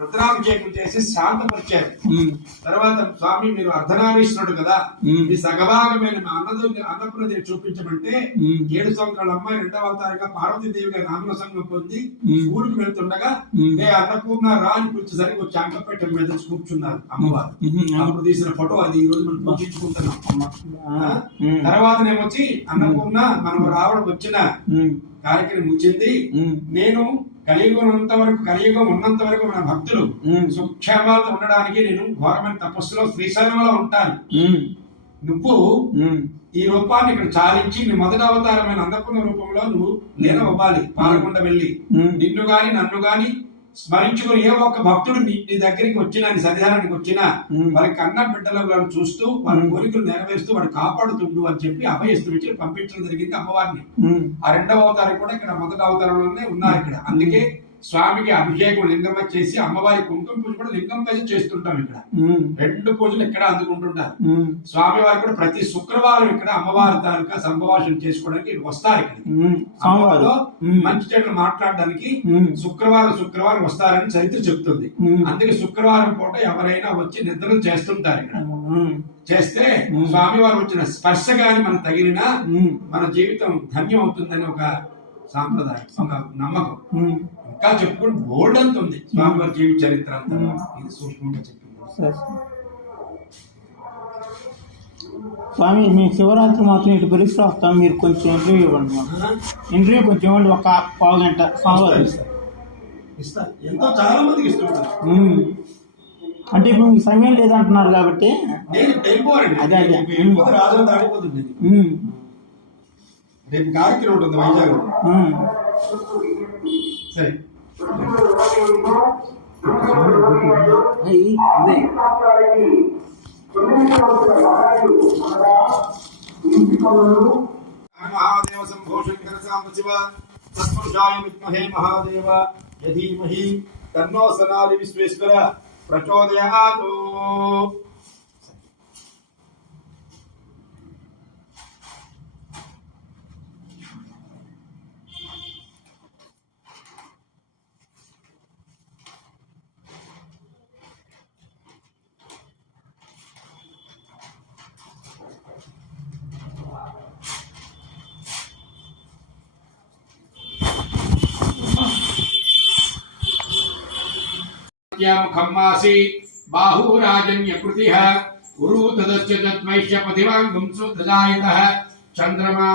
రుద్రాభిషేకం చేసి శాంతపరిచారు. తర్వాత స్వామి మీరు అర్ధనారీశ్వరుడు కదా, మీ సగభాగమైన అన్నపూర్ణదేవి చూపించమంటే 7 సంవత్సరాల అమ్మాయి 2వ అవతారంగా పార్వతీదేవిగా నామల సంఘం పొంది ఊరికి వెళ్తుండగా ఏ అన్నపూర్ణ రా అని పిలిచేసరికి వచ్చి అంకపెట్టె మీద కూర్చున్నారు అమ్మవారు. అప్పుడు తీసిన ఫోటో అది ఈ రోజు మనం పూజించుకుంటున్నాం. తర్వాతనేమొచ్చి అన్నపూర్ణ మనం రావడం వచ్చిన కార్యక్రమం ముచ్చింది. నేను కలియుగం ఉన్నంత వరకు మన భక్తులు సుక్షేమాలతో ఉండడానికి నేను ఘోరమైన తపస్సులో శ్రీశైలంలో ఉంటాను. నువ్వు ఈ రూపాన్ని ఇక్కడ చాలించి నీ మొదటి అవతారమైన అన్నపూర్ణ రూపంలో నువ్వు లీనమవ్వాలి. పాలకొండ వెళ్ళి నిన్ను గాని నన్ను గాని స్మరించుకుని ఏ ఒక్క భక్తుడు నీ దగ్గరికి వచ్చినా, నీ సన్నిధానానికి వచ్చినా వారి కన్న బిడ్డలను చూస్తూ వారి కోరికలు నెరవేరుస్తూ వాడు కాపాడుతుండు అని చెప్పి అభయస్తు ఇచ్చి పంపించడం జరిగింది అమ్మవారిని. ఆ 2వ అవతారం కూడా ఇక్కడ మొదటి అవతారంలోనే ఉన్నారు ఇక్కడ. అందుకే స్వామికి అభిషేకం లింగం చేసి అమ్మవారి కుంకుమ పూజ కూడా లింగం పైన చేస్తుంటాం. ఇక్కడ 2 పూజలు ఇక్కడ అందుకుంటుంటారు. స్వామి వారు కూడా ప్రతి శుక్రవారం ఇక్కడ అమ్మవారి తాలూకా సంభాషణ చేసుకోవడానికి వస్తారు. ఇక్కడ మంచి చెట్లు మాట్లాడడానికి శుక్రవారం వస్తారని చరిత్ర చెప్తుంది. అందుకే శుక్రవారం పూట ఎవరైనా వచ్చి నిద్రలు చేస్తుంటారు. ఇక్కడ చేస్తే స్వామివారు వచ్చిన స్పర్శ గాని మనకు తగిలినా మన జీవితం ధన్యం అవుతుందని ఒక సాంప్రదాయం, ఒక నమ్మకం. ఇంకా చెప్పుకుంటే బోల్డ్ అంత ఉంది స్వామివారి జీవిత చరిత్ర అంతా. ఇది సూక్ష్మంగా చెప్తుంది. స్వామి మేము శివరాత్రి మాత్రం ఇటు పిలుస్తూ వస్తాం, మీరు కొంచెం ఇంటర్వ్యూ ఇవ్వండి. ఇంటర్వ్యూ కొంచెం ఇవ్వండి, ఒక పావు గంట. స్వామివారు ఇస్తారు, ఎంతో చాలా మందికి ఇస్తుంటారు. అంటే ఇప్పుడు మీకు సమయం లేదంటున్నారు కాబట్టి నేను అదే రాజు దాడిపోతుంది. రేపు కార్యక్రమం ఉంటుంది వైజాగ్. సరే మహాదేవ శంభో శంకర సాంబ శివ తత్పురుషాయ విద్మహే మహాదేవ యధీమహి తన్నో సనాది విశ్వేశ్వర ప్రచోదయాత్. ఖమ్మాసి బాహూరాజన్యకృతిః ఉరూతదస్య తద్వైశ్య పతివాంగం సుదజాయతః చంద్రమా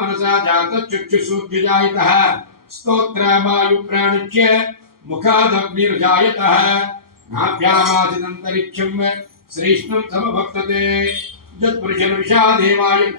మనసా జాతచుక్షుసూర్యజాయతః స్తోత్ర వాయు ప్రాణిచ్య ముఖాదగ్నిర్జాయతః నాభ్యామాసిదంతరిక్షం శ్రీష్ణం సమభక్తతే యత్పురుషం విషాదేవాయం